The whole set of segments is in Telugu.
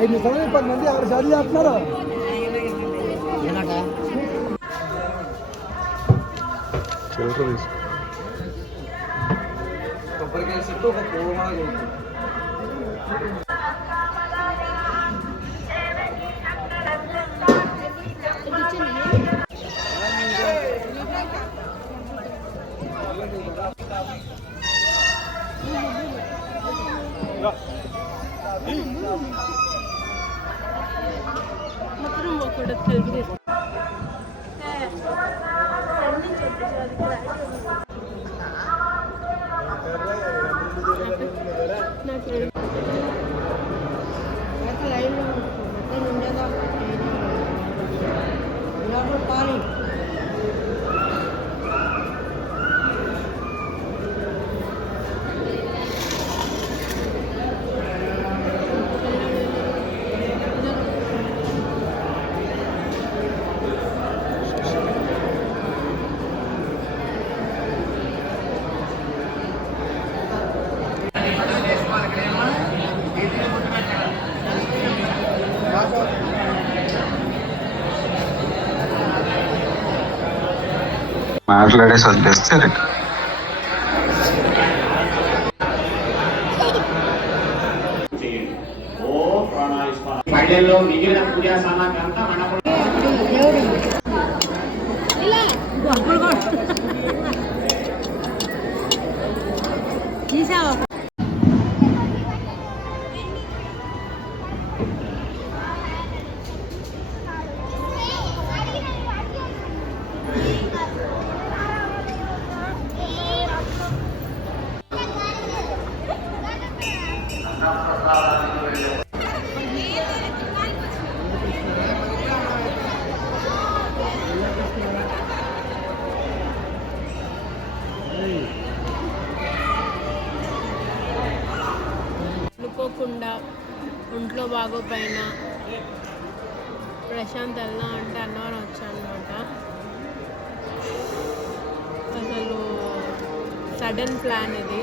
ఐదు నిమిషాలు 10 మంది 6 సార్లు చేస్తున్నారు. కొబ్బరికాయ చెట్టు ఒక పూలమాల మాట్లాడేసి వదిలేస్తే మిగిలిన పూజా సామాగ్రి అంతా అనుకోకుండా ఒంట్లో బాగోపోయినా ప్రశాంత్ వెళ్దాం అంటే అన్నవరం వచ్చానమాట. అసలు సడన్ ప్లాన్ ఇది.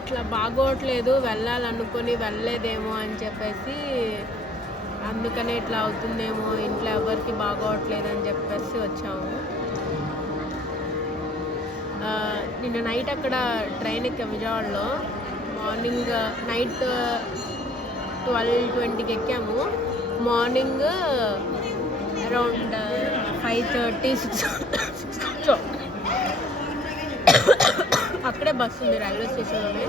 ఇట్లా బాగోట్లేదు, వెళ్ళాలనుకొని వెళ్ళలేదేమో అని చెప్పేసి, అందుకనే ఇట్లా అవుతుందేమో, ఇంట్లో ఎవరికి బాగోట్లేదు అని చెప్పేసి వచ్చాము. నిన్న నైట్ అక్కడ ట్రైన్ ఎక్కాం విజయవాడలో. మార్నింగ్ నైట్ 12:20కి ఎక్కాము. మార్నింగ్ అరౌండ్ 5:30-6 అక్కడే బస్సు ఉంది రైల్వే స్టేషన్లోనే.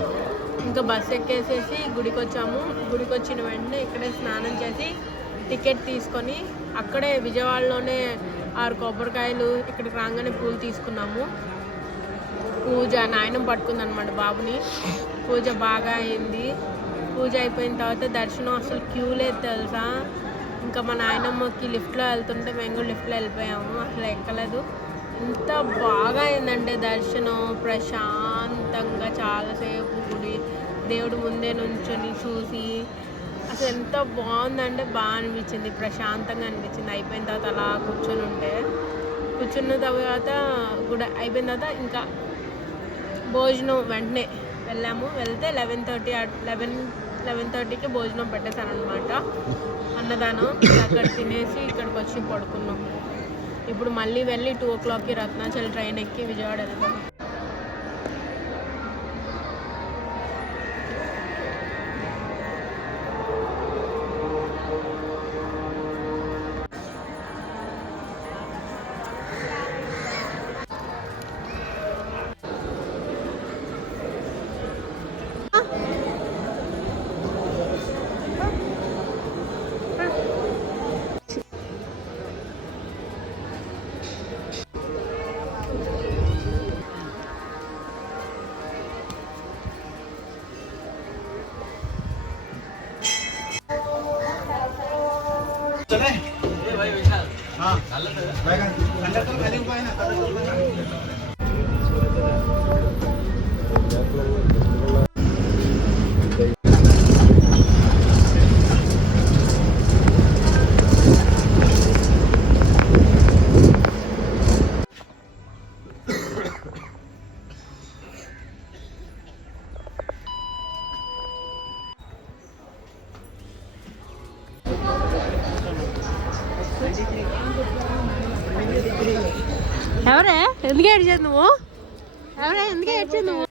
ఇంకా బస్సు ఎక్కేసేసి గుడికి వచ్చాము. గుడికి వచ్చిన వెంటనే ఇక్కడే స్నానం చేసి టికెట్ తీసుకొని అక్కడే విజయవాడలోనే 6 కొబ్బరికాయలు ఇక్కడికి రాగానే పూలు తీసుకున్నాము. పూజ నాయనం పట్టుకుందనమాట బాబుని. పూజ బాగా అయింది. పూజ అయిపోయిన తర్వాత దర్శనం అసలు క్యూ లేదు తెలుసా. ఇంకా మా నాయనమ్మకి లిఫ్ట్లో వెళ్తుంటే మేము కూడా లిఫ్ట్లో వెళ్ళిపోయాము, అసలు ఎక్కలేదు. ఎంత బాగా అయిందంటే దర్శనం, ప్రశాంతంగా చాలాసేపు గుడి దేవుడు ముందే నుంచొని చూసి అసలు ఎంత బాగుందంటే బాగా అనిపించింది, ప్రశాంతంగా అనిపించింది. అయిపోయిన తర్వాత అలా కూర్చున్న తర్వాత గుడి అయిపోయిన తర్వాత ఇంకా భోజనం వెంటనే వెళ్ళాము. వెళ్తే 11:30కి భోజనం పెట్టేశారనమాట, అన్నదానం. అక్కడ తినేసి ఇక్కడికి వచ్చి పడుకున్నాం. ఇప్పుడు మళ్ళీ వెళ్ళి 2 o'clockకి రత్నాచల్ ట్రైన్ ఎక్కి విజయవాడ వెళ్తాం. ఎవరే ఎందుకు ఏడ్చావు నువ్వు? ఎవరే ఎందుకు ఏడ్చావు నువ్వు?